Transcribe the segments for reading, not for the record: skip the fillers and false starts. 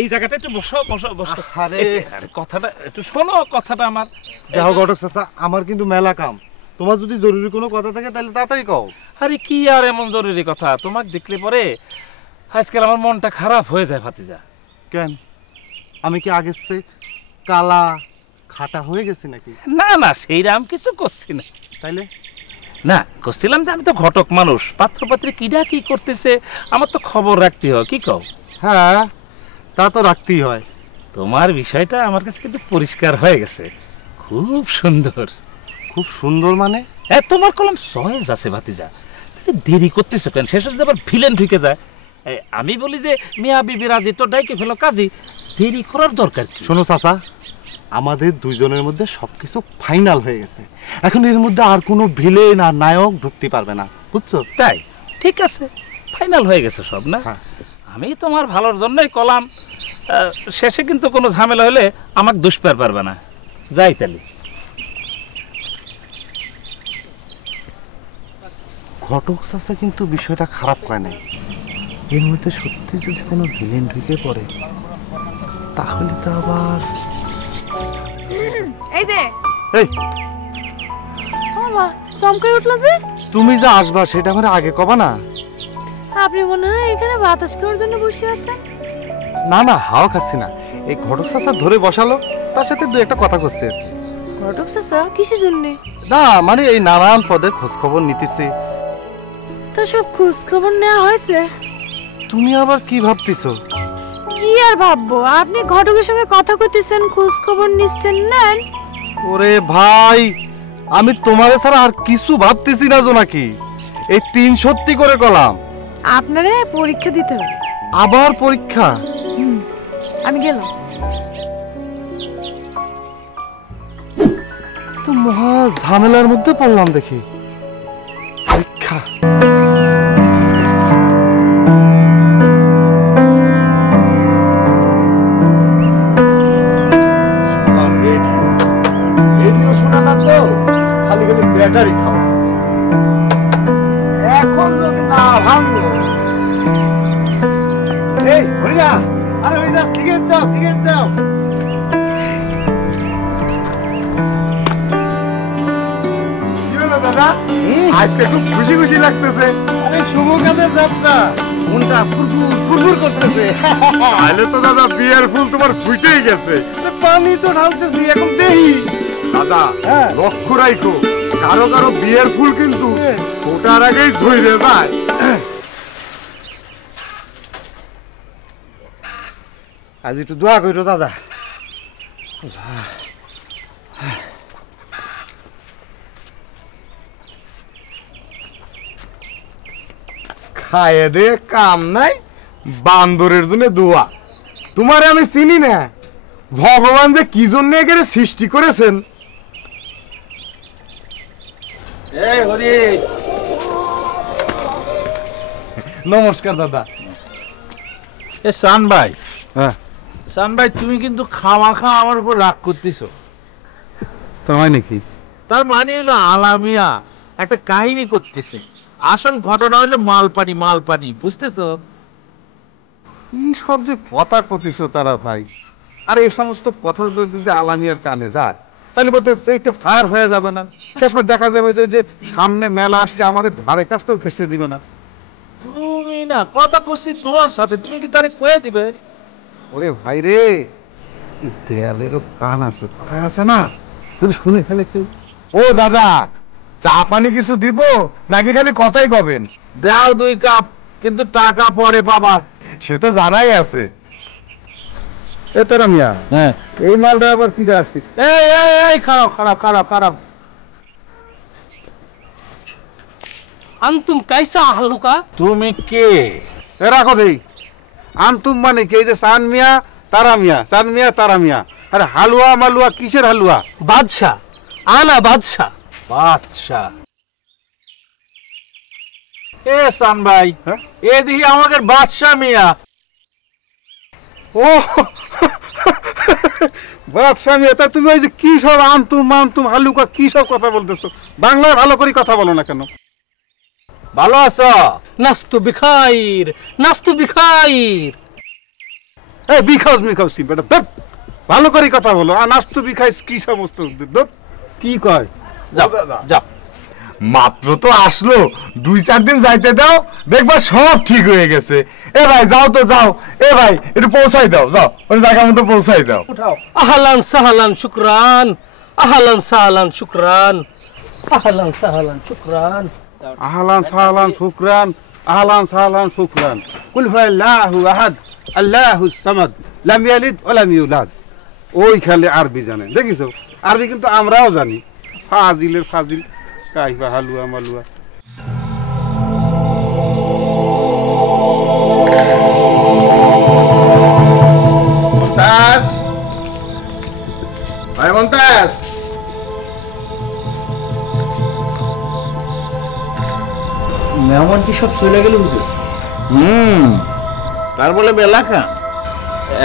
এই জায়গাটা একটু বসো বসো বসো। আরে কথাটা একটু শোনো, কথাটা আমার। দেখো ঘটক চাচা, আমার কিন্তু মেলা কাম, তোমার যদি জরুরি কোনো কথা থাকে তাহলে তাড়াতাড়ি কও। আরে কি আর এমন জরুরি কথা, তোমাকে দেখলে পরে আজকাল আমার মনটা খারাপ হয়ে যায় ভাতিজা। কেন, আমি কি আগের চেয়ে কালা খাটা হয়ে গেছি নাকি? না না, সেইরাম কিছু করছি না। তাইলে না, করছিলাম যে আমি তো ঘটক মানুষ, পাত্রপাত্রী কিডা কি করতেছে আমার তো খবর রাখতে হয়। কি কও? হ্যাঁ, তা তো রাখতেই হয়। তোমার বিষয়টা আমার কাছে কিন্তু পরিষ্কার হয়ে গেছে, খুব সুন্দর। খুব সুন্দর মানে? হ্যাঁ, তোমার কলম সহজ আছে ভাতিজা, তাহলে দেরি করতেছো কেন? শেষে যদি আবার ভিলেন ঢুকে যায়। আমি বলি যে মিয়া বিবি রাজি তো ডাইকে ফেলো কাজী, দেরি করার দরকার কি? শোনো চাচা, আমাদের দুইজনের মধ্যে সবকিছু ফাইনাল হয়ে গেছে, এখন এর মধ্যে আর কোনো ভিলেন আর নায়ক ঢুকতে পারবে না, বুঝছো? তাই ঠিক আছে, ফাইনাল হয়ে গেছে সব না? আমি তোমার ভালোর জন্যই কলাম, শেষে কিন্তু কোনো ঝামেলা হলে আমাকে দোষ পেতে পারবে না। যাই তাহলে। ঘটক চাচা কিন্তু বিষয়টা খারাপ করে নাই, এর মধ্যে সত্যি যদি কোনো ভিলেন ঢুকে পড়ে তাহলে তো আবার এই যে এই মামা চমকে উঠলো যে। তুমি যা আসবা সেটা আমার আগে কবা না? আপনি মনে হয় এখানে বাতাস খাওয়ার জন্য বসে আছেন। না না, হাওয়া খাচ্ছি না, এই ঘটক চাচা ধরে বসালো, তার সাথে দু একটা কথা করছে। ঘটক চাচা কিসের জন্য? না মানে এই নানান পদের খোঁজ খবর নিতেছে। তা সব খোঁজ খবর নেওয়া হয়েছে? তুমি আবার কি ভাবতেছো? কি আর ভাববো, আপনি ঘটকের সঙ্গে কথা কইতেছেন, খোঁজ খবর নিচ্ছেন। নেন। ওরে ভাই, আমি তোমারে ছাড়া আর কিছু ভাবতেছি না জোনাকি, এই 3 সত্যি করে কলাম। আপনারে পরীক্ষা দিতে হবে। আবার পরীক্ষা? আমি গেলাম। তো মহা ঝামেলার মধ্যে পড়লাম দেখি। পরীক্ষা? রেডিও শোনা না তো, খালি খালি ব্যাটারি খাও। এখন যদি না ভাঙলো। এই হরিদা, আরে হরিদা, সিগারেট দাও, সিগারেট দাও। দাদা, আজকে খুব খুশি খুশি লাগতেছে। আরে শুভ কাজের যাত্রা, মনটা ফুরফুর ফুরফুর করতেছে। তাহলে তো দাদা বিয়ের ফুল তোমার ফুটেই গেছে। পানি তো ঢালতেছি এখন, দেই দাদা লক্ষ্য রাখো, কারো কারো বিয়ের ফুল কিন্তু ফোটার আগেই ঝরে যায়। আজ একটু দোয়া করো দাদা। খায়ে দে কাম নাই, বান্দরের জন্য দোয়া। তোমারে আমি চিনি না, ভগবান যে কি জন্য এখানে সৃষ্টি করেছেন। এই হরি, নমস্কার দাদা। এ শান ভাই, হ্যাঁ শান ভাই, তুমি কিন্তু খাওয়া আমার উপর রাগ করতেছো। তাই নাকি? তার মানে হলো আলামিয়া একটা কাহিনী করতেছে, আসল ঘটনা হলো মালপানি মালপানি, বুঝতেছো? কি সব যে কথা করতেছো তারা ভাই, আর এই সমস্ত কথা যদি আলামিয়ার কানে যায় তাহলে বলতে এইটা ফায়ার হয়ে যাবে না? শেষবার দেখা যাবে যে সামনে মেলা আসছে, আমাদের ধারে কাছটাও ফেসে দিবে না। তুমি না কথা করছি তোমার সাথে, তুমি কি তারে কয়ে দিবে? ওরে ভাই রে, দেয়ালেরও কান আছে, কথা আছে না, যদি শুনে ফেলে কেউ। ও দাদা, চা পানি কিছু দিব নাকি খালি কথাই কবেন? দাও 2 কাপ, কিন্তু টাকা পরে পাবা। সে তো জানাই আছে। এ তোরা মিয়া, হ্যাঁ, এই মালটা আবার কি আসছে? এই এই এই খারাপ খারাপ খারাপ খারাপ। আন্তুম কাইসা হালুকা? তুমি কে? এ রাখো দেই, আনতুম মানে কি? এই যে চান মিয়া তারা মিয়া, চান মিয়া তারা মিয়া। আরে হালুয়া মালুয়া কিসের হালুয়া? বাদশা, আনা বাদশা। বাদশা? এ সান ভাই, এ দেখি আমাদের বাদশা মিয়া। ও বাদশা মিয়া, তা তুমি ওই যে কি সব আনতুম মানতুম হালুকা কি সব কথা বলতেছো? বাংলায় ভালো করে কথা বলো না কেন? ভালো আছো? নাস্তু বিখাইর, নাস্তু বিখাইর। এই বিখাউস মিখাউসি বেটা ধুর। ভালো করে কথা বলো আনাস তো বিখাইস কি সমস্ত ধুর। কি কয় যাও যাও। মাত্র তো আসলো 2-4 দিন যাইতে দাও দেখবা সব ঠিক হয়ে গেছে। এ ভাই যাও তো যাও, এ ভাই একটু পৌঁছাই দাও, যাও ওই জায়গা মতো পৌঁছাই দাও। আহলান সাহলান শুকরান, আহলান সাহলান শুকরান, আহলান সাহলান শুকরান। আহলান সাহলান শুকরান, আহলান সাহলান শুকরান। কুল হুয়াল্লাহু আহাদ আল্লাহুস সামাদ লাম ইয়ালিদ ওয়া লাম ইউলাদ। ওই খালি আরবি জানে, দেখিছো আরবি কিন্তু আমরাও জানি। ফাজিলের ফাজিল কাইবা হালুয়া মালুয়া। মমতাজ, ভাই মমতাজ, মেহমান কি সব চলে গেল হুজুর? তার বলে বেলা খা।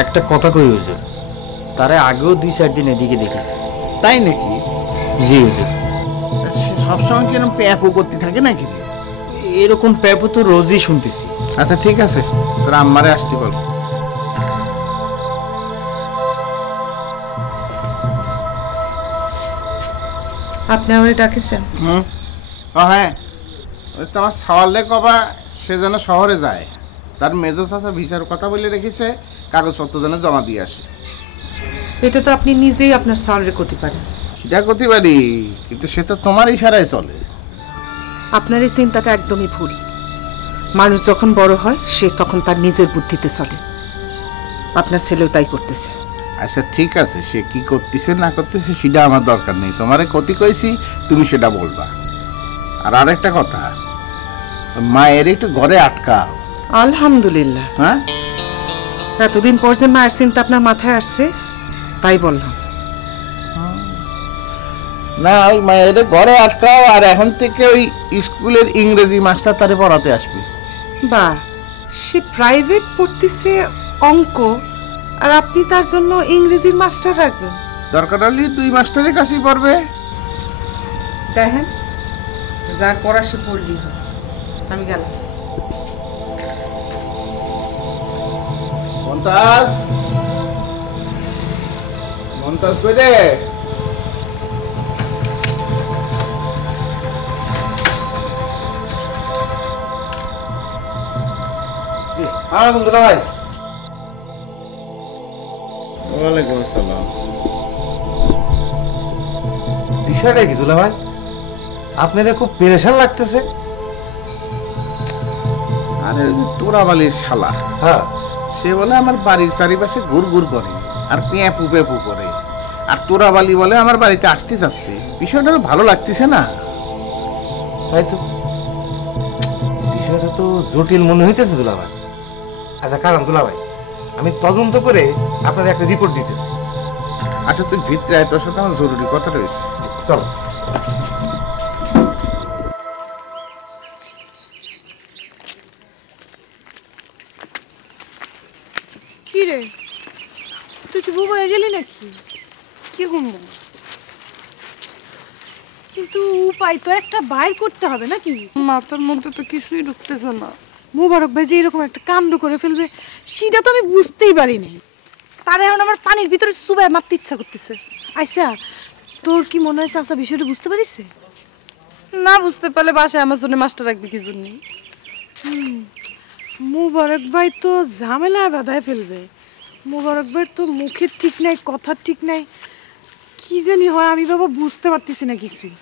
একটা কথা কই হুজুর, তারে আগেও 2-4 দিন এদিকে দেখেছি। তাই নাকি? জি হুজুর। সবসময় কি এরকম প্যাপও করতে থাকে নাকি? এরকম প্যাপও তো রোজই শুনতেছি। আচ্ছা ঠিক আছে, তোর আম্মারে আসতে বল। আপনি আমারে ডাকেছেন? ও হ্যাঁ, ওই তো আমার সওয়ালে কবা সে যেন শহরে যায়, তার মেজো চাচা ভিসার কথা বলে রেখেছে, কাগজপত্র যেন জমা দিয়ে আসে। এটা তো আপনি নিজেই আপনার সালরে করতে পারেন। সেটা করতে পারি, কিন্তু সে তো তোমার ইশারায় চলে। আপনার এই চিন্তাটা একদমই ভুল। মানুষ যখন বড় হয় সে তখন তার নিজের বুদ্ধিতে চলে। আপনার ছেলেও তাই করতেছে। আচ্ছা ঠিক আছে, সে কি করতেছে না করতেছে সেটা আমার দরকার নেই, তোমারে ক্ষতি কইছি, তুমি সেটা বলবা। আর আরেকটা কথা, মায়ের একটু ঘরে আটকাও। আলহামদুলিল্লাহ, হ্যাঁ, এতদিন পর যে মায়ের চিন্তা আপনার মাথায় আসছে তাই বললাম। না ওই মায়ের ঘরে আটকাও, আর এখন থেকে ওই স্কুলের ইংরেজি মাস্টার তারে পড়াতে আসবে। বা সে প্রাইভেট পড়তেছে অঙ্ক, আর আপনি তার জন্য ইংরেজির মাস্টার রাখবেন? দরকার হলে 2 মাস্টারের কাছেই পড়বে। দেখেন, যার পড়া সে পড়লেই হবে। আমি গেলাম। মমতাজ, মমতাজ কই রে? আলহামদুলিল্লাহ ভাই। ওয়ালাইকুম আসসালাম। বিষয়টা কি দুলা ভাই, আপনারা খুব পেরেশান লাগতেছে? আরে ওই যে তোরাবালির শালা, হ্যাঁ, সে বলে আমার বাড়ির চারিপাশে ঘুর ঘুর করে আর পেঁপু পেঁপু করে, আর তোরাবালি বলে আমার বাড়িতে আসতে চাচ্ছে। বিষয়টা তো ভালো লাগতেছে না। তাই তো, বিষয়টা তো জটিল মনে হইতেছে দুলা ভাই। আচ্ছা কারণ দুলা ভাই, আমি তদন্ত করে আপনার একটা রিপোর্ট দিতেছি। আচ্ছা তুই ভিতরে আয়, তোর সাথে আমার জরুরি কথা রয়েছে। চলো। কি রে, তুই কি বুবা হয়ে গেলি নাকি? কি ঘুমবো, কিন্তু উপায় তো একটা বাইর করতে হবে নাকি? মাথার মধ্যে তো কিছুই ঢুকতেছে না। মোবারক ভাই যে এরকম একটা কাণ্ড করে ফেলবে সেটা তো আমি বুঝতেই পারিনি। তার এখন আমার পানির ভিতরে চুবাই মারতে ইচ্ছা করতেছে। আচ্ছা, তোর কি মনে হয় চাচা বিষয়টা বুঝতে পারিস? না বুঝতে পারলে বাসায় আমার জন্য মাস্টার রাখবে কি জন্য? মোবারক ভাই তো ঝামেলা বাধায় ফেলবে। মোবারক ভাইয়ের তো মুখের ঠিক নাই, কথার ঠিক নাই, কি জানি হয়, আমি বাবা বুঝতে পারতেছি না কিছুই।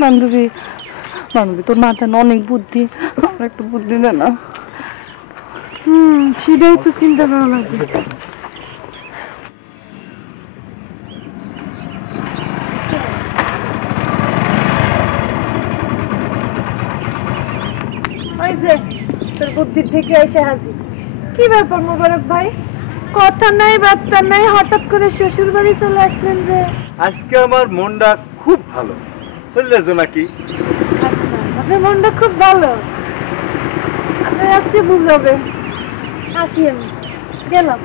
বান্ধবী, বান্ধবী তোর মাথায় অনেক বুদ্ধি, আমার একটু বুদ্ধি দে না। সেটাই তো চিন্তা করা লাগবে। ওই যে তোর বুদ্ধির থেকে এসে হাজির। কি ব্যাপার মোবারক ভাই, কথা নাই বার্তা নাই, হঠাৎ করে শ্বশুর বাড়ি চলে আসলেন যে? আজকে আমার মনটা খুব ভালো, বুঝলেছো নাকি? আচ্ছা, আপনার মনটা খুব ভালো, আপনি আজকে বুঝাবেন। আসি, আমি গেলাম।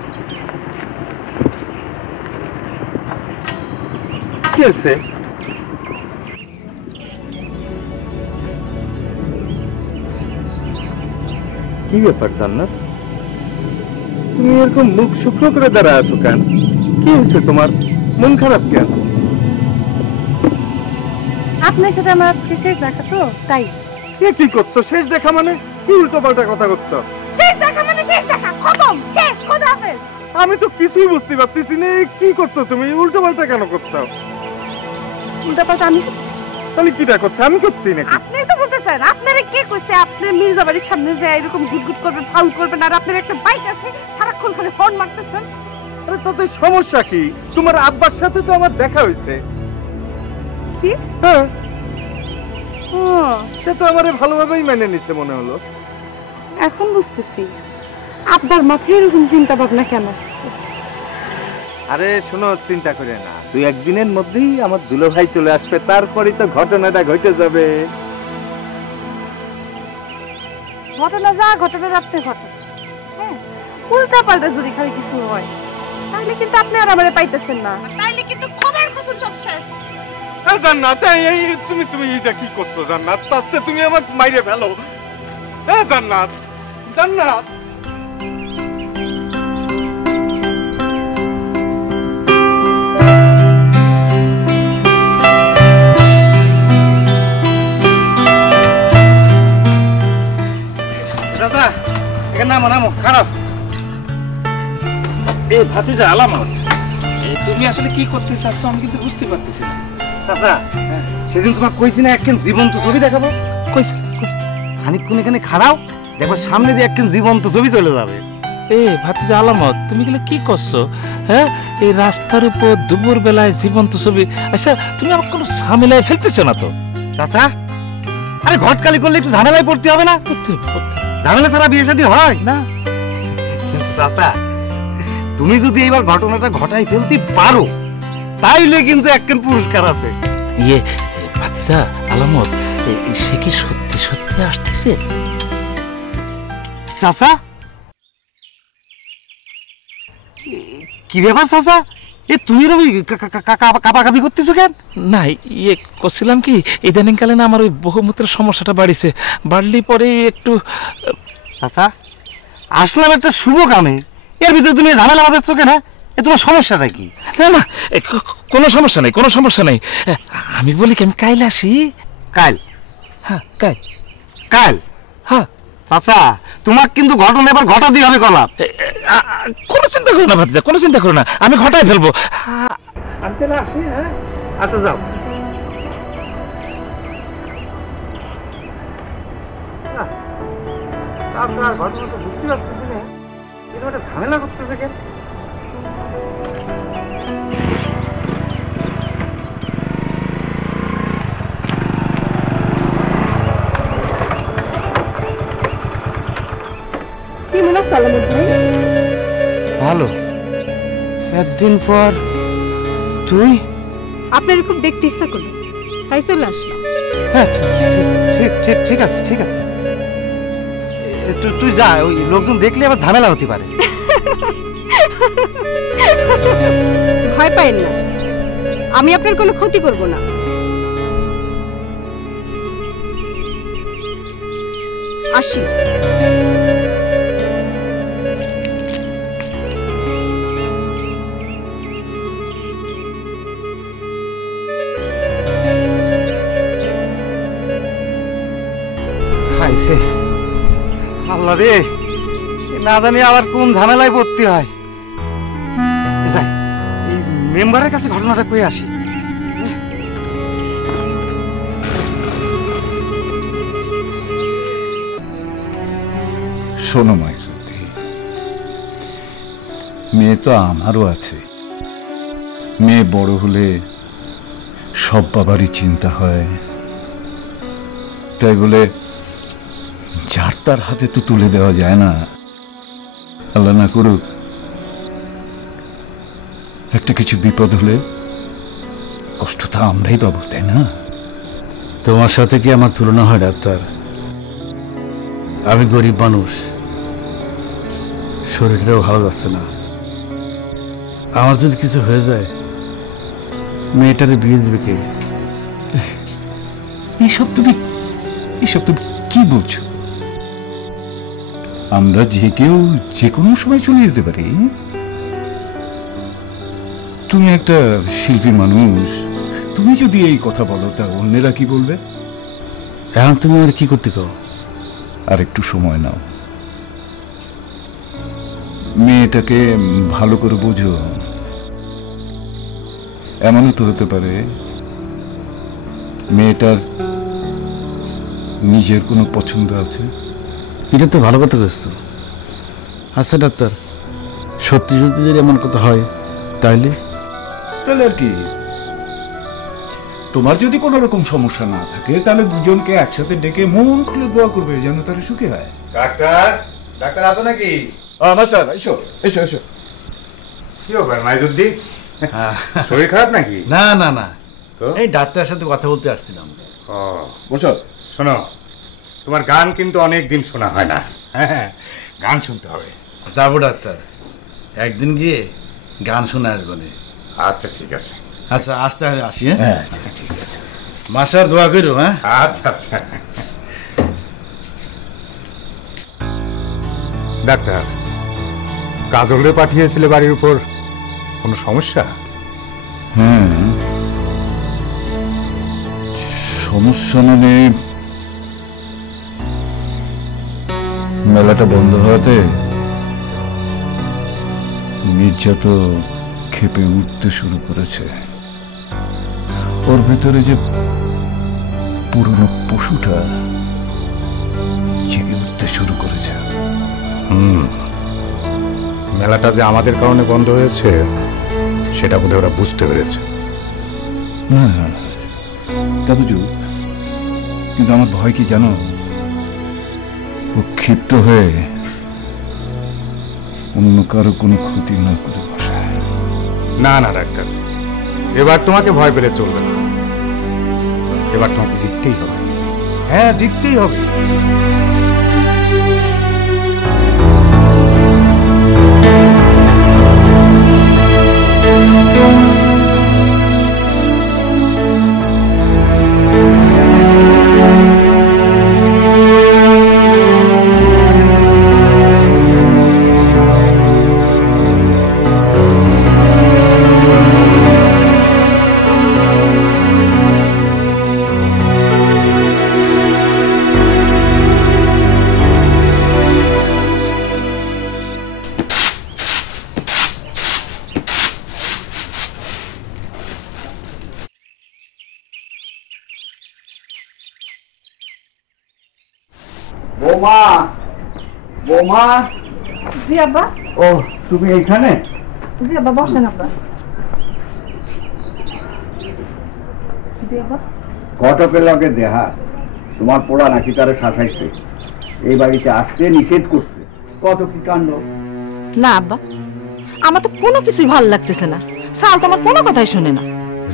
কি আছে? কি ব্যাপার জান্নাত, তুমি এরকম মুখ শুকনো করে দাঁড়া আছো কেন? কি হয়েছে তোমার? মন খারাপ কেন? আপনার সাথে আমার আজকে শেষ দেখা তো তাই। কি করছো? শেষ দেখা মানে কি উল্টো পাল্টা কথা করছো? শেষ দেখা মানে শেষ দেখা, খতম, শেষ, খোদা হাফেজ। আমি তো কিছুই বুঝতে পারতেছি না, কি করছো তুমি? উল্টো পাল্টা কেন করছো? উল্টাপাল্টা আমি করছি? তাহলে কিটা করছো? আমি করছি নাকি? আপনি তো বলতেছেন, আপনারে কে কইছে আপনি মির্জা বাড়ির সামনে যে এরকম গুটগুট করবেন, ফাউল করবেন, আর আপনার একটা বাইক আছে সারাক্ষণ খালি হর্ন মারতেছেন? আরে তাতে সমস্যা কি? তোমার আব্বার সাথে তো আমার দেখা হয়েছে। কি? হ্যাঁ, ও সে তো আমারে ভালোভাবেই মেনে নিছে মনে হলো। এখন বুঝতেছি আব্বার মাথায় এরকম চিন্তা ভাবনা কেন আসছে। আরে শোনো, চিন্তা করে না, 2-1 দিনের মধ্যেই আমার দুলো ভাই চলে আসবে, তারপরেই তো ঘটনাটা ঘটে যাবে। ঘটনা যা ঘটনার আপনি ঘটনা, হ্যাঁ, উল্টা পাল্টা যদি খালি কিছু হয় তাহলে কিন্তু আপনি আর আমারে পাইতেছেন না, তাইলে কিন্তু খোদার কসম সব শেষ। জান্নাত, এই তুমি এটা কি করছো জান্নাত? তাচ্ছে তুমি আমার মাইরে ফেলো। জান্নাত, জান্নাত, চাচা এখানে নামো নামো, খারাপ। এই ভাতিজা আলামত, তুমি আসলে কি করতে চাচ্ছ আমি কিন্তু বুঝতে পারতেছি না। চাচা সেদিন তোমাকে কইছি না একখান জীবন্ত ছবি দেখাবো? কইছে খানিকক্ষণ এখানে খারাপ, দেখো সামনে দিয়ে একখান জীবন্ত ছবি চলে যাবে। এ ভাতিজা আলামত, তুমি গেলে কি করছো? হ্যাঁ, এই রাস্তার উপর দুপুর বেলায় জীবন্ত ছবি? আচ্ছা, তুমি আমার কোনো ঝামেলায় ফেলতেছো না তো? চাচা আরে ঘটকালি করলে একটু ঝামেলায় পড়তে হবে না? ঝামেলা ছাড়া বিয়ে শাদী হয় না। কিন্তু চাচা তুমি যদি এইবার ঘটনাটা ঘটাই ফেলতে পারো তাইলে কিন্তু একখান পুরস্কার আছে। ইয়ে ভাতিজা আলামত, সে কি সত্যি সত্যি আসতেছে? চাচা কি ব্যাপার চাচা? এ তুমি রবি কাপাকাপি করতেছো কেন? না, ইয়ে করছিলাম কি, ইদানিং কালে না আমার ওই বহুমূত্রের সমস্যাটা বাড়িছে, বাড়লি পরে একটু। চাচা আসলাম একটা শুভ কামে, এর ভিতরে তুমি ঝামেলা বাঁধাচ্ছ কেন? এ তোমার সমস্যাটা কি? না না, কোনো সমস্যা নেই, কোনো সমস্যা নেই। আমি বলি কি, আমি কাইল আসি? কাল? হ্যাঁ কাইল। কাল? হ্যাঁ। চাচা তোমাক কিন্তু ঘটনা এবার ঘটাতেই হবে কলাপ। কোনো চিন্তা করো না ভাতিজা, কোনো চিন্তা করো না, আমি ঘটাই ফেলবো। আমি তাহলে আসি। হ্যাঁ আচ্ছা যাও। আপনার ঘটনা তো বুঝতে পারতেছি না, এরকম একটা ঝামেলা করতেছে কেন? কি মনে হয় সালামত ভাই? ভালো, একদিন পর তুই? আপনার খুব দেখতে ইচ্ছা করলো তাই চলে আসলাম। হ্যাঁ ঠিক ঠিক ঠিক আছে, ঠিক আছে। তুই যা, ওই লোকজন দেখলে আবার ঝামেলা হতে পারে। ভয় পাইন না, আমি আপনার কোনো ক্ষতি করব না। আসি। খাইছে আল্লাহ রে, না জানি আবার কোন ঝামেলায় পড়তে হয়। যাই এই মেম্বারের কাছে ঘটনাটা কই আসি। শোনো মাইসুদ্দি, মেয়ে তো আমারও আছে। মেয়ে বড় হলে সব বাবারই চিন্তা হয়, তাই বলে যার তার হাতে তো তুলে দেওয়া যায় না। আল্লাহ না করুক একটা কিছু বিপদ হলে কষ্ট তো আমরাই পাবো, তাই না? তোমার সাথে কি আমার তুলনা হয় ডাক্তার? আমি গরিব মানুষ, শরীরটাও ভালো যাচ্ছে না। আমার যদি কিছু হয়ে যায় মেয়েটারে বিয়ে দেবে কে? এইসব তুমি কি বলছো? আমরা যে কেউ যে কোনো সময় চলে যেতে পারি। তুমি একটা শিল্পী মানুষ, তুমি যদি এই কথা বলো তা অন্যেরা কি বলবে? এখন তুমি আর কি করতে কও? আর একটু সময় নাও, মেয়েটাকে ভালো করে বোঝো। এমনও তো হতে পারে মেয়েটার নিজের কোনো পছন্দ আছে। এটা তো ভালো কথা কইছো। আচ্ছা ডাক্তার, সত্যি সত্যি যদি এমন কথা হয় তাহলে? তাহলে আর কি, তোমার যদি কোনো রকম সমস্যা না থাকে তাহলে দুজনকে একসাথে ডেকে মন খুলে দোয়া করবে যেন তারা সুখী হয়। ডাক্তার, ডাক্তার আছো নাকি? স্যার এসো এসো এসো। কি ব্যাপার মাইজুদ্দিন, শরীর খারাপ নাকি? না না না, তো এই ডাক্তারের সাথে কথা বলতে আসছিলাম। বসো। শোনো, তোমার গান কিন্তু অনেক দিন শোনা হয় না। হ্যাঁ, গান শুনতে হবে। যাবো ডাক্তার, একদিন গিয়ে গান শুনে আসবো। আচ্ছা ঠিক আছে। আচ্ছা আসতে আসি। হ্যাঁ আচ্ছা ঠিক আছে। মাসার দোয়া করো। হ্যাঁ আচ্ছা আচ্ছা। ডাক্তার, কাজলে পাঠিয়েছিলে বাড়ির উপর, কোনো সমস্যা? হ্যাঁ, সমস্যা মানে মেলাটা বন্ধ হওয়াতে মির্জা তো ক্ষেপে উঠতে শুরু করেছে। ওর ভেতরে যে পুরনো পশুটা জেগে উঠতে শুরু করেছে। মেলাটা যে আমাদের কারণে বন্ধ হয়েছে সেটা বোধহয় ওরা বুঝতে পেরেছে। না তা বুঝুক, কিন্তু আমার ভয় কি জানো, ও ক্ষিপ্ত হয়ে অন্য কারো কোনো ক্ষতি না করে বসায়। না না ডাক্তার, এবার তোমাকে ভয় পেলে চলবে না। এবার তোমাকে জিততেই হবে। হ্যাঁ, জিততেই হবে। বৌমা, বৌমা। জি আব্বা। ও তুমি এইখানে? জি আব্বা, বসেন আব্বা। জি আব্বা। ঘটকের লগে দেহা, তোমার পোড়া নাকি তারা শাসাইছে, এই বাড়িতে আসতে নিষেধ করছে। কত কি কাণ্ড। না আব্বা, আমার তো কোনো কিছুই ভালো লাগতেছে না। সাল তো আমার কোনো কথাই শুনে না।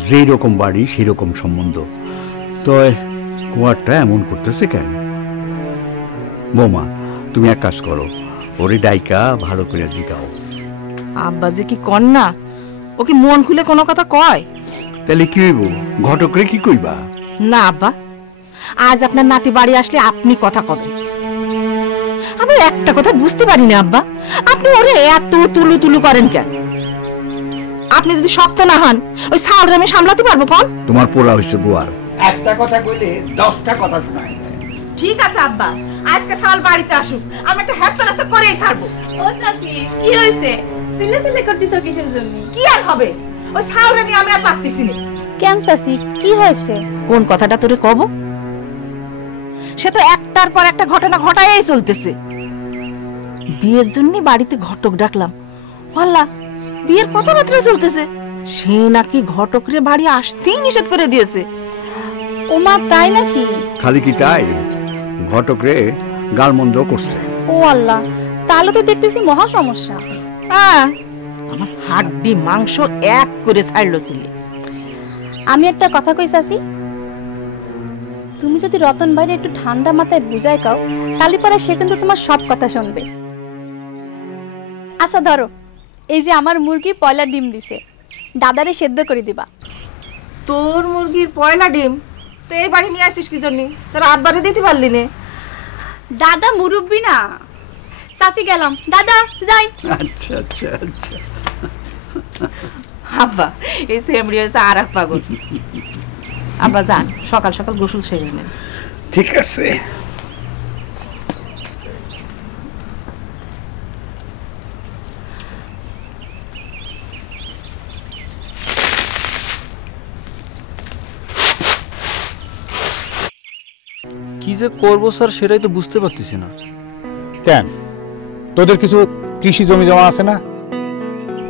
যেই রকম বাড়ি সেই রকম সম্বন্ধ, তো কুয়ারটা এমন করতেছে কেন? বৌমা, তুমি এক কাজ করো, ওরে ডাইকা ভালো করে জিগাও। আব্বা যে কি কর না, ও কি মন খুলে কোনো কথা কয়? তাহলে কি হইব? ঘটকরে কি কইবা? না আব্বা, আজ আপনার নাতি বাড়ি আসলে আপনি কথা কবেন। আমি একটা কথা বুঝতে পারি না আব্বা, আপনি ওরে এত তুলু তুলু করেন কেন? আপনি যদি শক্ত না হন, ওই সালরে আমি সামলাতে পারবো কোন? তোমার পোড়া হইছে গোয়ার। একটা কথা কইলে 10টা কথা শোনায়। ঠিক আছে আব্বা, আজকে সাল বাড়িতে আসুক, আমি একটা হ্যাপতানাসা করেই ছাড়বো। ও চাচি, কি হইছে? চিল্লাচিল্লি করতেছ কিসের জন্য? কি আর হবে, ওই সালরে নিয়ে আমি আর পারতেছি না। কেন চাচি, কি হয়েছে? কোন কথাটা তোরে কব? সে তো একটার পর একটা ঘটনা ঘটাই চলতেছে। বিয়ের জন্য বাড়িতে ঘটক ডাকলাম, আল্লাহ বিয়ের কথাবার্তা চলতেছে। সে নাকি ঘটকরে বাড়ি আসতেই নিষেধ করে দিয়েছে। ওমা, তাই নাকি? খালি কি তাই, ঘটকরে গালমন্দ করছে। ও আল্লাহ, তাহলে তো দেখতেছি মহা সমস্যা। হ্যাঁ, আমার হাড্ডি মাংস এক করে ছাড়লো ছিলে। আমি একটা কথা কই চাচি, তুমি যদি রতন ভাইরে একটু ঠান্ডা মাথায় বুঝায় কাও, তাহলে পরে সে কিন্তু তোমার সব কথা শুনবে। আচ্ছা ধরো, এই যে আমার মুরগি পয়লা ডিম দিছে, দাদারে সেদ্ধ করে দিবা। তোর মুরগির পয়লা ডিম তো এই বাড়ি নিয়ে আসিস কি জন্য? তোর আব্বারে দিতে পারলি নে? দাদা মুরব্বি না, চাচি গেলাম, দাদা যাই। আচ্ছা আচ্ছা আচ্ছা। আব্বা এই সেমরি হয়েছে আর এক পাগল। আব্বা যান, সকাল সকাল গোসল সেরে নেন। ঠিক আছে। কি যে করবো স্যার সেটাই তো বুঝতে পারতেছি না। কেন, তোদের কিছু কৃষি জমি জমা আছে না?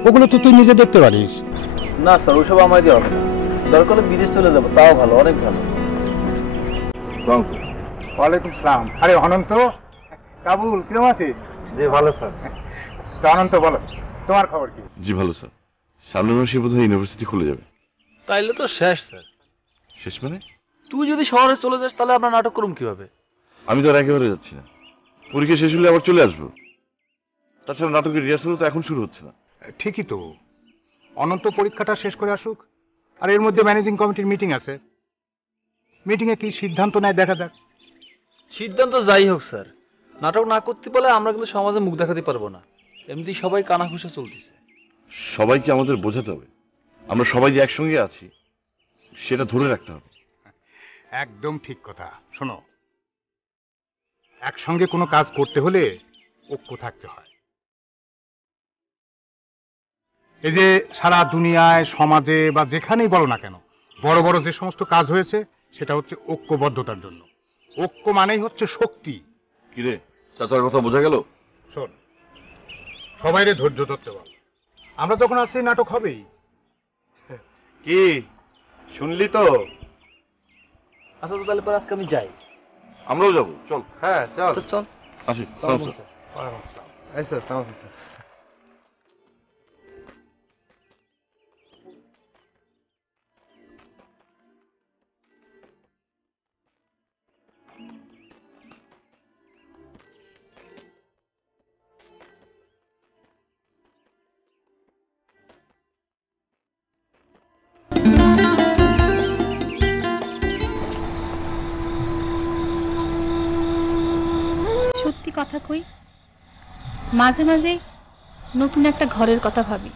ওগুলো তো তুই নিজে দেখতে পারিস। না স্যার, ওসব আমায় দিয়ে হবে না। দরকার হলে বিদেশ চলে যাবো, তাও ভালো, অনেক ভালো। ওয়ালাইকুম সালাম। আরে অনন্ত, কাবুল কিরম আছিস? জি ভালো স্যার। তো অনন্ত বলো, তোমার খবর কি? জি ভালো স্যার। সামনের মাসে বোধহয় ইউনিভার্সিটি খুলে যাবে। তাইলে তো শেষ স্যার। শেষ মানে? তুই যদি শহরে চলে যাস তাহলে আমরা নাটক করুম কিভাবে? আমি তো আর একেবারে যাচ্ছি না, পরীক্ষা শেষ হলে আবার চলে আসবো। তাছাড়া নাটকের রিহার্সাল তো এখন শুরু হচ্ছে না। ঠিকই তো, অনন্ত পরীক্ষাটা শেষ করে আসুক, আর এর মধ্যে ম্যানেজিং কমিটির মিটিং আছে। মিটিংয়ে কি সিদ্ধান্ত নেয় দেখা যাক। সিদ্ধান্ত যাই হোক স্যার, নাটক না করতে পারলে আমরা কিন্তু সমাজে মুখ দেখাতে পারবো না। এমনি সবাই কানাঘুষা চলতেছে। সবাইকে আমাদের বোঝাতে হবে আমরা সবাই যে একসঙ্গে আছি সেটা ধরে রাখতে হবে। একদম ঠিক কথা। শোনো, একসঙ্গে কোনো কাজ করতে হলে ঐক্য থাকতে হয়। এই যে সারা দুনিয়ায়, সমাজে বা যেখানেই বলো না কেন, বড় বড় যে সমস্ত কাজ হয়েছে সেটা হচ্ছে ঐক্যবদ্ধতার জন্য। ঐক্য মানেই হচ্ছে শক্তি। কিরে, চাচার কথা বোঝা গেল? শোন, সবাইরে ধৈর্য ধরতে বল। আমরা যখন আসছি নাটক হবেই। কি শুনলি তো? আচ্ছা তো তাহলে পরে আজকে আমি যাই। আমরাও যাবো, চল। হ্যাঁ চল চল আসি। সত্যি কথা কই, মাঝে মাঝে নতুন একটা ঘরের কথা ভাবি।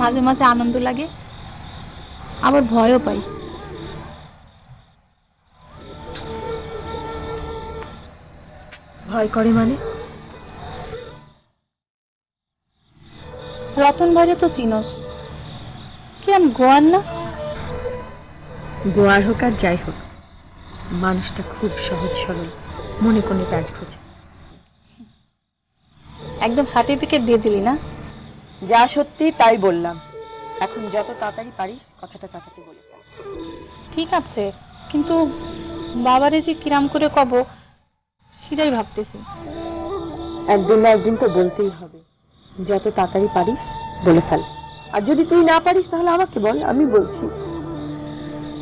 মাঝে মাঝে আনন্দ লাগে, আবার ভয়ও পাই। ভয় করে মানে? রতন ভাইরে তো চিনস, কি আমি গোয়ার না? গোয়ার হোক আর যাই হোক, মানুষটা খুব সহজ সরল, মনে কোনো কাজ খোঁজে। একদম সার্টিফিকেট দিয়ে দিলি না? যা সত্যি তাই বললাম। এখন যত তাড়াতাড়ি পারিস কথাটা চাচাকে বলে ফেল। ঠিক আছে, কিন্তু বাবারে যে কিরাম করে কব সেটাই ভাবতেছি। একদিন না একদিন তো বলতেই হবে। যত তাড়াতাড়ি পারিস বলে ফেল। আর যদি তুই না পারিস তাহলে আমাকে বল, আমি বলছি।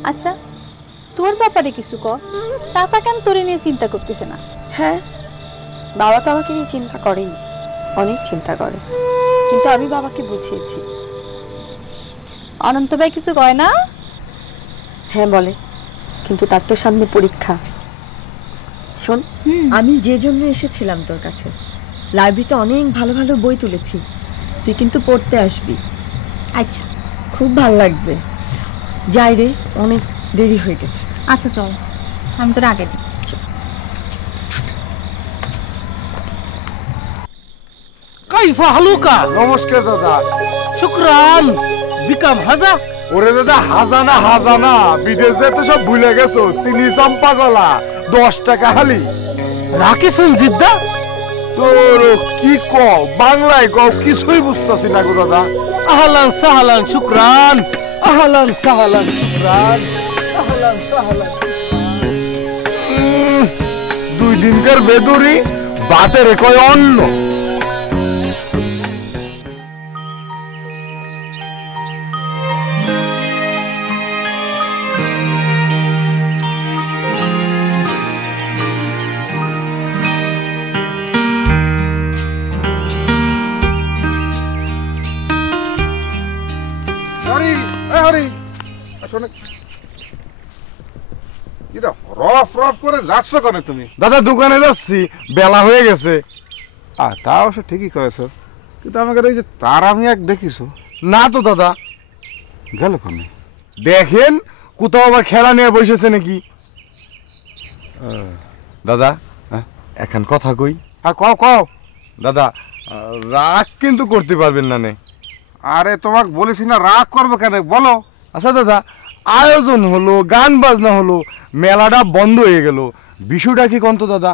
আচ্ছা, তোর ব্যাপারে কিছু ক। চাচা কেন তোরে নিয়ে চিন্তা করতেছে না? হ্যাঁ, বাবা তো আমাকে নিয়ে চিন্তা করেই, অনেক চিন্তা করে, কিন্তু আমি বাবাকে বুঝিয়েছি। অনন্ত ভাই কিছু কয় না? হ্যাঁ বলে, কিন্তু তার তো সামনে পরীক্ষা। শোন, আমি যে জন্য এসেছিলাম তোর কাছে, লাইব্রেরিতে অনেক ভালো ভালো বই তুলেছি, তুই কিন্তু পড়তে আসবি। আচ্ছা, খুব ভালো লাগবে। যাই রে, অনেক দেরি হয়ে গেছে। আচ্ছা চল, আমি তোর আগে দিই। কাইফা হালুকা। নমস্কার দাদা। শুকরান। বিকাম হাজা। ওরে দাদা, হাজানা হাজানা, বিদেশে তো সব ভুলে গেছো। চিনি চম্পা গলা 10 টাকা হালি। রাখিসুন জিদ্দা। তোর কি কও, বাংলায় কও, কিছুই বুঝতাছি না গো দাদা। আহলান সাহলান শুকরান। আহলান সাহলান শুকরান। আহলান সাহলান। 2 দিনকার বেদুরি, বাতের কয় অন্ন। রফ রফ করে যাচ্ছ কেন তুমি? দাদা দোকানে যাচ্ছি, বেলা হয়ে গেছে। তা অবশ্য ঠিকই করেছো, কিন্তু আমাকে এই যে তারা আমি এক দেখিছো। না তো দাদা। গেল কোনে? দেখেন কোথাও আবার খেলা নিয়ে বসেছে নাকি। দাদা এখন কথা কই। কও কও দাদা, রাগ কিন্তু করতে পারবেন না নে। আরে তোমাকে বলেছি না রাগ করবো কেন, বলো। আচ্ছা দাদা, আয়োজন হলো, গান বাজনা হলো, মেলাটা বন্ধ হয়ে গেল, বিষয়টা কি কন্ত দাদা?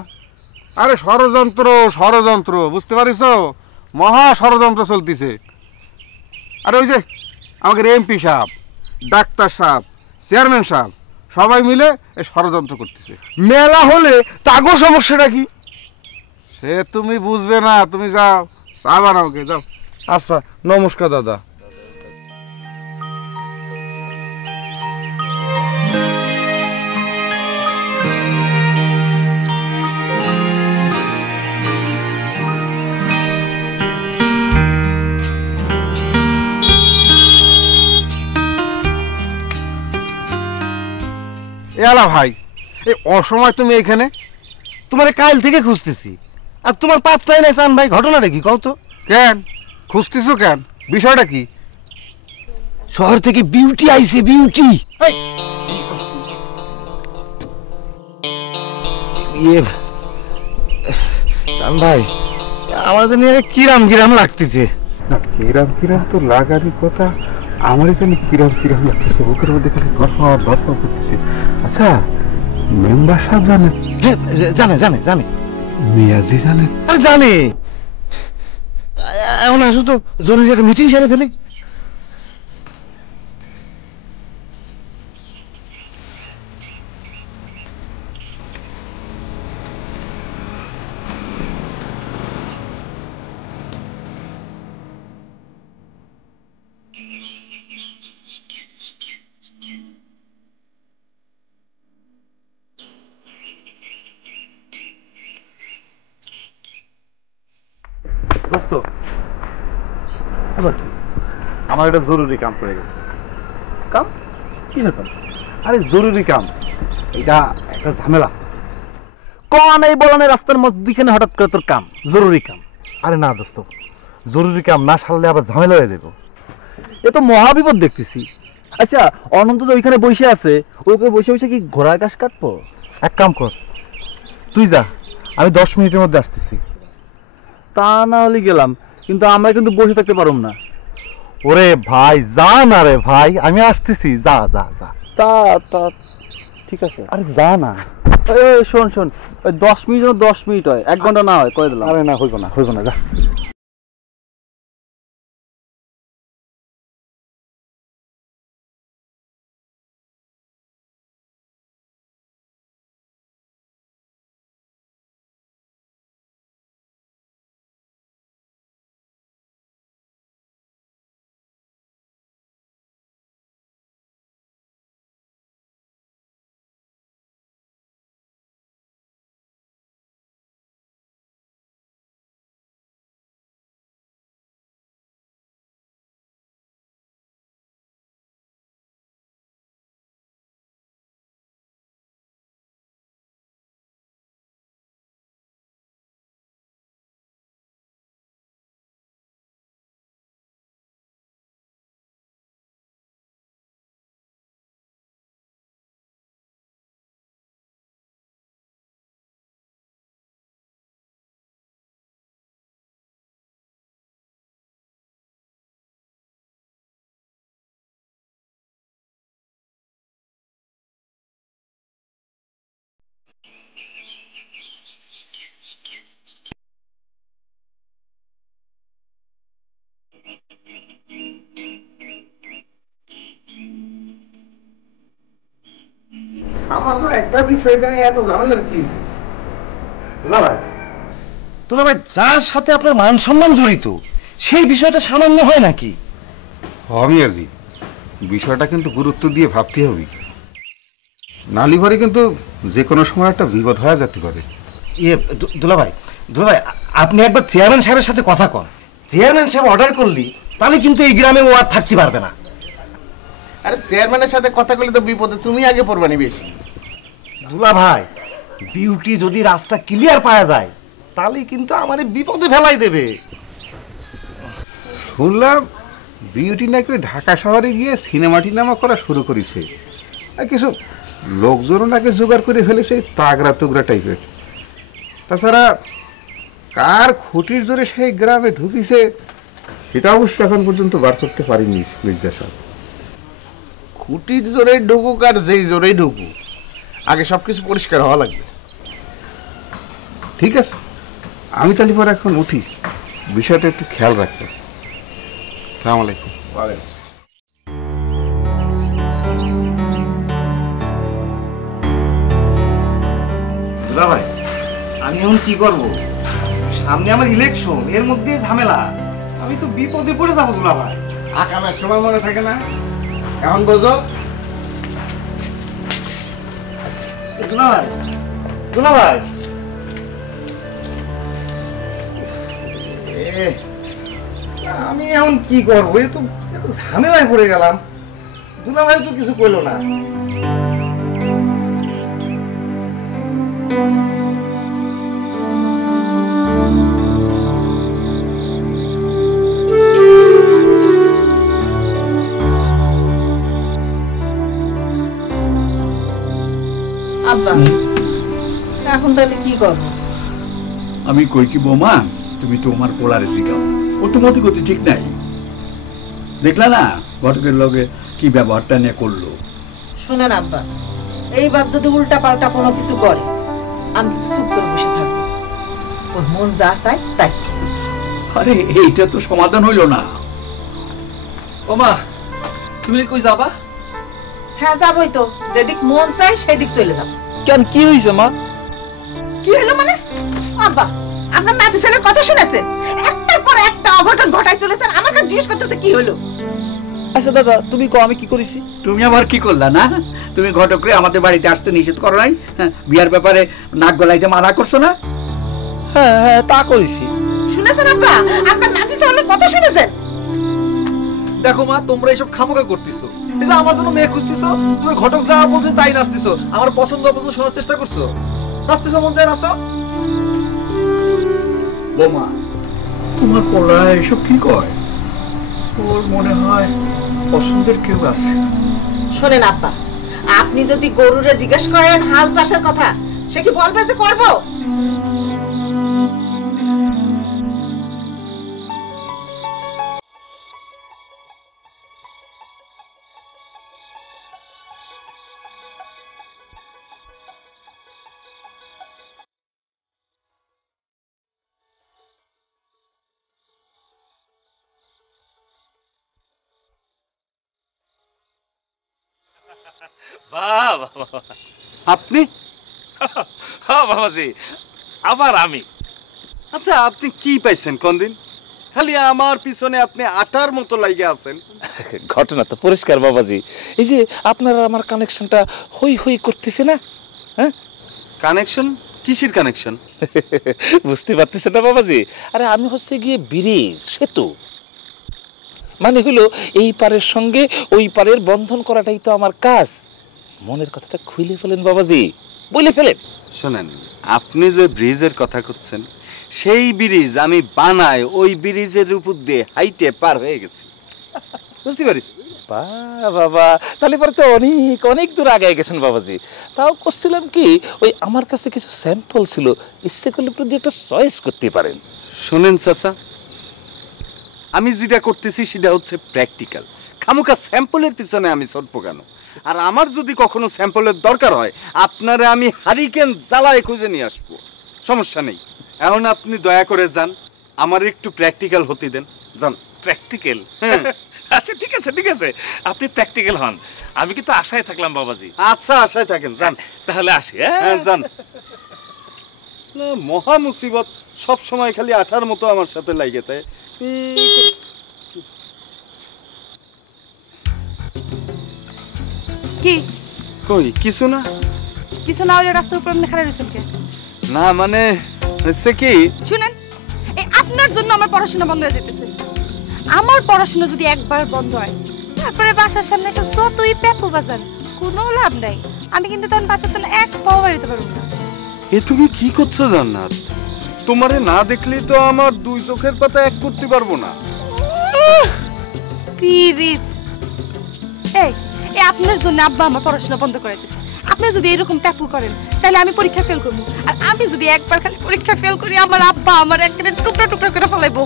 আরে ষড়যন্ত্র ষড়যন্ত্র, বুঝতে পারিস? মহা ষড়যন্ত্র চলতেছে। আরে ওই যে আমাদের এমপি সাহেব, ডাক্তার সাহেব, চেয়ারম্যান সাহেব সবাই মিলে এই ষড়যন্ত্র করতেছে। মেলা হলে তাগো সমস্যাটা কি? সে তুমি বুঝবে না, তুমি যাও চা বানাও গে, যাও। আচ্ছা, নমস্কার দাদা। এলা ভাই, এই অসময় তুমি এখানে? তোমার কাল থেকে খুঁজতেছি, আর তোমার পাত্তাই নাই। চান ভাই, ঘটনাটা কি কও তো? কেন খুঁজতেছো কেন, বিষয়টা কি? শহর থেকে বিউটি আইছে, বিউটি। চান ভাই, আমাদের নিয়ে কিরাম কিরাম লাগতেছে। না কিরাম কিরাম তো লাগারই কথা, আমারই জানি কিরাম কিরাম লাগতেছে, বুকের মধ্যে খালি ধরফর ধরফর করতেছে। আচ্ছা মেম্বার সাহেব জানে? হ্যাঁ জানে জানে জানে। মিয়াজি জানে? আরে জানে। এখন আসো তো, জরুরি একটা মিটিং সেরে ফেলি। আমার একটা জরুরি কাম পড়ে গেছে। কাম? কিসের কাম? আরে জরুরি কাম, এটা একটা ঝামেলা। কোন এই বলানের রাস্তার মধ্যখানে হঠাৎ করে তোর কাম, জরুরি কাম? আরে না দোস্ত, জরুরি কাম না সারলে আবার ঝামেলা হয়ে যাবো। এ তো মহাবিপদ দেখতেছি। আচ্ছা অনন্ত যে ওইখানে বসে আছে, ওকে বসে বসে কি ঘোড়ার ঘাস কাটবো? এক কাম কর, তুই যা, আমি 10 মিনিটের মধ্যে আসতেছি। তা না হলে গেলাম, কিন্তু আমরা কিন্তু বসে থাকতে পারব না। ওরে ভাই যা না রে ভাই, আমি আসতেছি, যা যা যা। তা তা ঠিক আছে। আরে যা না। শোন শোন, ওই 10 মিনিট 10 মিনিট হয়, 1 ঘন্টা না হয়, কয়ে দিলাম। আরে না, হইব না হইব না, যা। আমার একটা বিষয় জানি এত ঝামেলার কি? তোরা ভাই, যার সাথে আপনার মান সম্মান জড়িত, সেই বিষয়টা সামান্য হয় নাকি? মিয়াজি, বিষয়টা কিন্তু গুরুত্ব দিয়ে ভাবতে হবে। নালি ঘরে কিন্তু যে কোনো সময় একটা বিপদ হয়ে যেতে পারে। দুলাভাই, আপনি একবার চেয়ারম্যান সাহেবের সাথে কথা কন। চেয়ারম্যান সাহেব অর্ডার করলি তাহলে কিন্তু এই গ্রামে ও আর থাকতে পারবে না। আরে চেয়ারম্যানের সাথে কথা বলে তো বিপদে তুমি আগে পড়বানি বেশি। দুলা ভাই, বিউটি যদি রাস্তা ক্লিয়ার পাওয়া যায় তাহলে কিন্তু আমারে বিপদে ফেলাই দেবে। শুনলাম বিউটি নাকি ওই ঢাকা শহরে গিয়ে সিনেমা টিনেমা করা শুরু করেছে, আর কিছু লোকজনও নাকি জোগাড় করে ফেলেছে তাগড়া টুকরা টাইপের। তাছাড়া কার খুঁটির জোরে সেই গ্রামে ঢুকিছে সেটা অবশ্য এখন পর্যন্ত বার করতে পারিনি মির্জা সাহেব। খুঁটির জোরে ঢুকুক আর যেই জোরেই ঢুকুক, আগে সব কিছু পরিষ্কার হওয়া লাগবে। ঠিক আছে, আমি তাহলে পরে এখন উঠি, বিষয়টা একটু খেয়াল রাখবো। আসসালামু আলাইকুম। ওয়ালাইকুম। দুলা ভাই, আমি এখন কি করব? সামনে আমার ইলেকশন, এর মধ্যে ঝামেলা, আমি তো বিপদে পড়ে যাবো দুলা ভাই। আকামের সময় মনে থাকে না, এখন বোঝো? দুলা ভাই, দুলা ভাই, আমি এখন কি করবো? এ তো ঝামেলায় পড়ে গেলাম। দুলা ভাই তো কিছু কইলো না। আব্বা, এখন তাহলে কি করবো? আমি কই কি বৌমা, তুমি তোমার পোলারে শিখাও, ও তো মতি গতি ঠিক নাই। দেখলা না ঘটকের লগে কি ব্যবহারটা নিয়ে করলো। শুনেন আব্বা, এইবার যদি উল্টা পাল্টা কোনো কিছু করে আমি কিন্তু চুপ করে বসে থাকবো। ওর মন যা চায় তাই। আরে এইটা তো সমাধান হইল না। ও মা, তুমি কই যাবা? হ্যাঁ যাবই তো, যেদিক মন চায় সেদিক চলে যাবো। কেন, কি হইছে মা? কি হলো মানে? আব্বা, আপনার নাতি ছেলের কথা শুনেছেন? একটার পর একটা অঘটন ঘটাই চলেছেন, আমার কাছে জিজ্ঞেস করতেছে কি হলো। আচ্ছা দাদা, তুমি কও আমি কি করেছি? তুমি আবার কি করলা না? তুমি ঘটকরে আমাদের বাড়িতে আসতে নিষেধ করো নাই? বিয়ার ব্যাপারে নাক গলাইতে মানা করছো না? হ্যাঁ হ্যাঁ, তা করেছি। শুনেছেন আব্বা, আপনার নাতি ছেলের কথা শুনেছেন? দেখো মা, তোমরা এসব খামোকা করতেছো। এই যে আমার জন্য মেয়ে খুঁজতেছো, তুমি ঘটক যা বলছে তাই নাচতেছো, আমার পছন্দ অপছন্দ শোনার চেষ্টা করছো। নাচতেছো, মন চায় নাচো। বৌমা, তোমার পোলা এসব কি কয়? ওর মনে হয় পছন্দের কেউ আছে। শোনেন আব্বা, আপনি যদি গরুরে জিজ্ঞেস করেন হাল চাষের কথা, সে কি বলবে যে করবো? আপনি? হ্যাঁ বাবাজি, আবার আমি। আচ্ছা, আপনি কি পাইছেন কোনদিন? খালি আমার পিছনে আপনি আটার মতো লাগে আছেন। ঘটনা তো পরিষ্কার বাবাজি, এই যে আপনার আমার কানেকশনটা হই হই করতেছে না? হ্যাঁ, কানেকশন? কিসের কানেকশন? বুঝতে পারতেছে না বাবাজি? আরে আমি হচ্ছে গিয়ে ব্রিজ, সেতু, মানে হলো এই পারের সঙ্গে ওই পারের বন্ধন করাটাই তো আমার কাজ। মনের কথাটা খুলে ফেলেন বাবাজি, বলে ফেলেন। শোনেন, আপনি যে ব্রিজের কথা করছেন, সেই ব্রিজ আমি বানাই ওই ব্রিজের উপর দিয়ে হাইটে পার হয়ে গেছি, বুঝতে পারিস? বাবা, তাহলে পরে তো অনেক অনেক দূর আগে গেছেন বাবাজি। তাও করছিলাম কি, ওই আমার কাছে কিছু স্যাম্পল ছিল, ইচ্ছে করলে প্রতি একটা চয়েস করতে পারেন। শোনেন চাচা, আমি যেটা করতেছি সেটা হচ্ছে প্র্যাকটিক্যাল। খামুকা স্যাম্পলের পিছনে আমি ছটবো কেন? আর আমার যদি কখনো স্যাম্পলের দরকার হয়, আপনারা আমি হারিকেন জ্বালায় খুঁজে নিয়ে আসবো, সমস্যা নেই। এখন আপনি দয়া করে যান, আমার একটু প্র্যাকটিক্যাল হতে দেন। যান। প্র্যাকটিক্যাল? আচ্ছা ঠিক আছে ঠিক আছে, আপনি প্র্যাকটিক্যাল হন, আমি কিন্তু আশায় থাকলাম বাবাজি। আচ্ছা, আশায় থাকেন, যান। তাহলে আসি। হ্যাঁ যান। মহা মুসিবত, সব সময় খালি আঠার মতো আমার সাথে লাগে। তাই কি কই? কিছু না। কিছু না হলে রাস্তার উপর এমনি খাড়া রয়েছেন কে? না মানে হচ্ছে কি, শুনেন, এই আপনার জন্য আমার পড়াশোনা বন্ধ হয়ে যেতেছে। আমার পড়াশোনা যদি একবার বন্ধ হয়, তারপরে বাসার সামনে এসে যতই পেপো বাজান, কোনো লাভ নাই। আমি কিন্তু তখন 5 ওয়াক্ত এক পাও বাড়িতে পারবো না। এ তুমি কি করছো জান্নাত? তোমারে না দেখলেই তো আমার দুই চোখের পাতা এক করতে পারবো না। পিরিত এই আপনার জন্য আব্বা আমার পড়াশোনা বন্ধ করে দিয়েছে। আপনি যদি এরকম ট্যাপু করেন তাহলে আমি পরীক্ষা ফেল করবো, আর আমি যদি একবার খালি পরীক্ষা ফেল করি আমার আব্বা আমার একেবারে টুকরা টুকরা করে ফেলাইবো।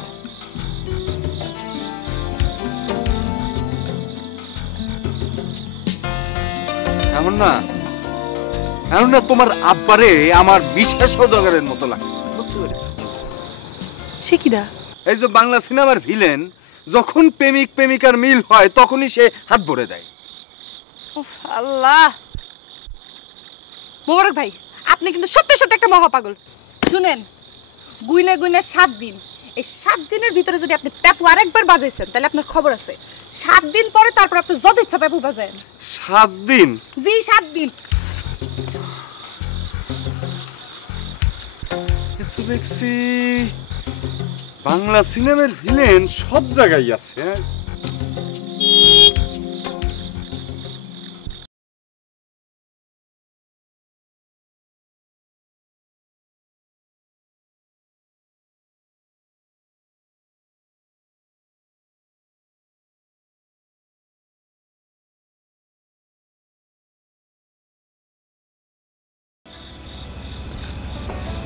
এমন না তোমার আব্বারে আমার বিশেষ সওদাগরের মতো লাগছে, বুঝতে পেরেছো? সে কিরা? এই যে বাংলা সিনেমার ভিলেন, যখন প্রেমিক প্রেমিকার মিল হয় তখনই সে হাত ভরে দেয়। উফ আল্লাহ! মোবারক ভাই, আপনি কিন্তু সত্যি সত্যি একটা মহা পাগল। শুনেন, গুইনে গুইনে 7 দিন, এই 7 দিনের ভিতরে যদি আপনি পেপু আরেকবার বাজাইছেন তাহলে আপনার খবর আছে। 7 দিন পরে তারপর আপনি যত ইচ্ছা পেপু বাজায়েন। 7 দিন? জি 7 দিন। তো দেখছি বাংলা সিনেমার ভিলেন সব জায়গায় আছে।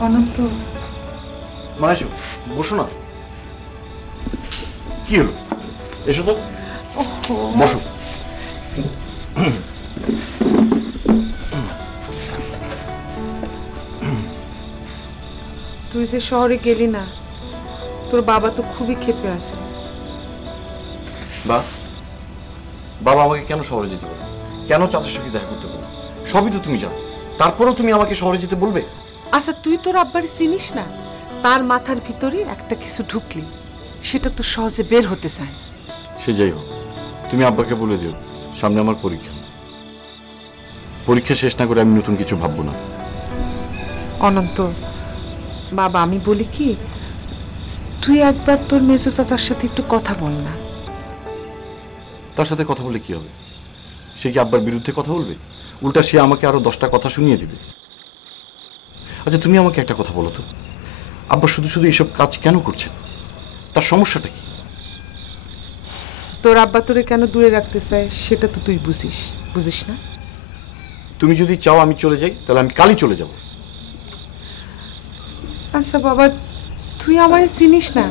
অনন্ত, মা এসো, বসো না। কি হলো? এসো তো, বসো। তুই যে শহরে গেলি না, তোর বাবা তো খুবই ক্ষেপে আছে। বাবা আমাকে কেন শহরে যেতে বলে? কেন চাচার সঙ্গে দেখা করতে বলে? সবই তো তুমি জানো, তারপরেও তুমি আমাকে শহরে যেতে বলবে? আচ্ছা, তুই তোর আব্বারে চিনিস না? তার মাথার ভিতরে একটা কিছু ঢুকলি, সেটা তো সহজে বের হতে চায়। সে যাই হোক, তুমি আব্বাকে বলে দিও সামনে আমার পরীক্ষা। পরীক্ষা শেষ না করে আমি নতুন কিছু ভাববো না। অনন্ত বাবা, আমি বলি কি, তুই একবার তোর মেসো চাচার সাথে একটু কথা বল না। তার সাথে কথা বলে কি হবে? সে কি আব্বার বিরুদ্ধে কথা বলবে? উল্টা সে আমাকে আরো 10টা কথা শুনিয়ে দিবে। আচ্ছা, তুমি আমাকে একটা কথা বলো তো, আব্বা শুধু শুধু এইসব কাজ কেন করছেন? তার সমস্যাটা কি? তোর আব্বা তোরে কেন দূরে রাখতে চায় সেটা তো তুই বুঝিস না? তুমি যদি চাও আমি চলে যাই, তাহলে আমি কালই চলে যাব। আচ্ছা বাবা, তুই আমারে চিনিস না?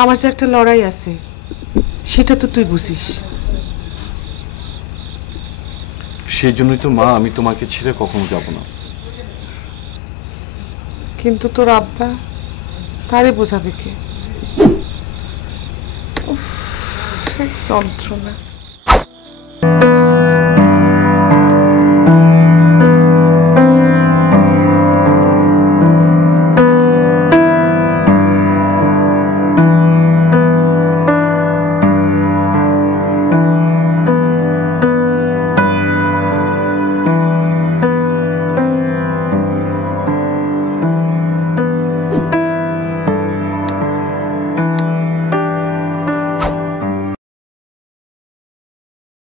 আমার যে একটা লড়াই আছে, সেটা তো তুই বুঝিস। সেই জন্যই তো মা, আমি তোমাকে ছেড়ে কখনো যাব না। কিন্তু তোর আব্বা, তারে বোঝাবে কে? যন্ত্রণা।